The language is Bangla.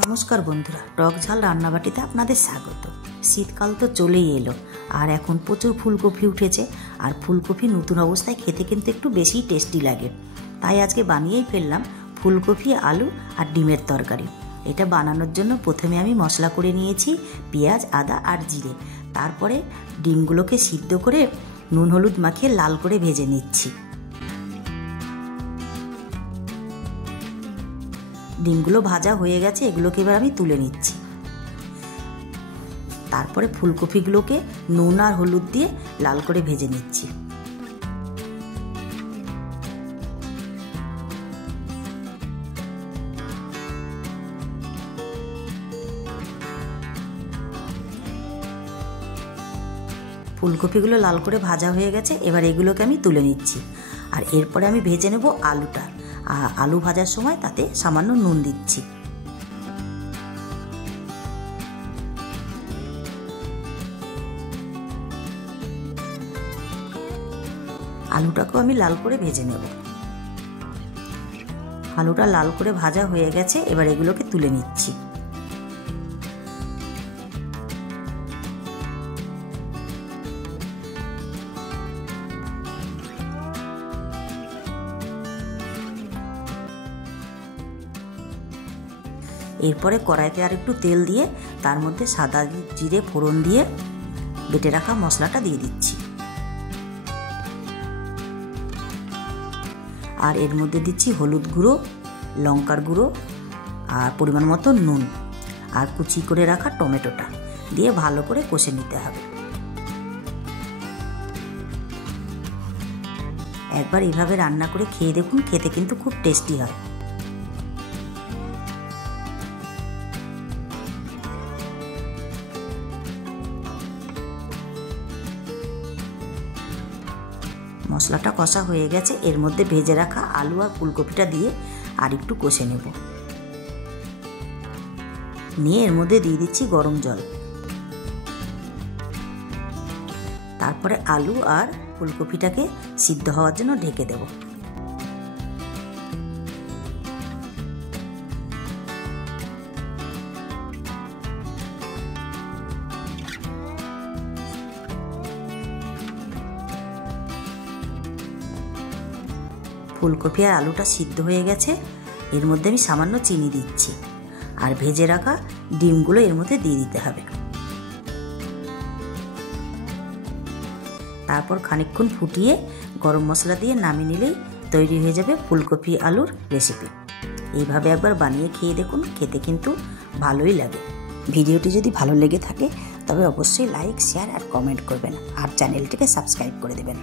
নমস্কার বন্ধুরা, টক ঝাল রান্নাবাটিতে আপনাদের স্বাগত। শীতকাল তো চলেই এলো, আর এখন প্রচুর ফুলকপি উঠেছে। আর ফুলকপি নতুন অবস্থায় খেতে কিন্তু একটু বেশি টেস্টি লাগে। তাই আজকে বানিয়েই ফেললাম ফুলকপি, আলু আর ডিমের তরকারি। এটা বানানোর জন্য প্রথমে আমি মশলা করে নিয়েছি পেঁয়াজ, আদা আর জিরে। তারপরে ডিমগুলোকে সিদ্ধ করে নুন হলুদ মাখিয়ে লাল করে ভেজে নিচ্ছি। ডিমগুলো ভাজা হয়ে গেছে, এগুলোকে এবার আমি তুলে নিচ্ছি। তারপরে ফুলকপিগুলোকে নুন আর হলুদ দিয়ে লাল করে ভেজে নিচ্ছি। ফুলকপিগুলো লাল করে ভাজা হয়ে গেছে, এবার এগুলোকে আমি তুলে নিচ্ছি। আর এরপরে আমি ভেজে নেব আলুটা। আলু ভাজার সময় তাতে সামান্য নুন দিচ্ছি। আলুটাকেও আমি লাল করে ভেজে নেব। আলুটা লাল করে ভাজা হয়ে গেছে, এবার এগুলোকে তুলে নিচ্ছি। এরপরে কড়াইতে আর একটু তেল দিয়ে তার মধ্যে সাদা জিরে ফোড়ন দিয়ে বেটে রাখা মশলাটা দিয়ে দিচ্ছি। আর এর মধ্যে দিচ্ছি হলুদ গুঁড়ো, লঙ্কার গুঁড়ো আর পরিমাণ মতো নুন আর কুচি করে রাখা টমেটোটা দিয়ে ভালো করে কষে নিতে হবে। একবার এইভাবে রান্না করে খেয়ে দেখুন, খেতে কিন্তু খুব টেস্টি হয়। মশলাটা কষা হয়ে গেছে, এর মধ্যে ভেজে রাখা আলু আর ফুলকপিটা দিয়ে আর একটু কষে নেব। নিয়ে এর মধ্যে দিয়ে দিচ্ছি গরম জল। তারপরে আলু আর ফুলকপিটাকে সিদ্ধ হওয়ার জন্য ঢেকে দেব। ফুলকপি আর আলুটা সিদ্ধ হয়ে গেছে, এর মধ্যে আমি সামান্য চিনি দিচ্ছি। আর ভেজে রাখা ডিমগুলো এর মধ্যে দিয়ে দিতে হবে। তারপর খানিকক্ষণ ফুটিয়ে গরম মশলা দিয়ে নামিয়ে নিলেই তৈরি হয়ে যাবে ফুলকপি আলুর রেসিপি। এইভাবে একবার বানিয়ে খেয়ে দেখুন, খেতে কিন্তু ভালোই লাগে। ভিডিওটি যদি ভালো লেগে থাকে তবে অবশ্যই লাইক, শেয়ার আর কমেন্ট করবেন, আর চ্যানেলটিকে সাবস্ক্রাইব করে দেবেন।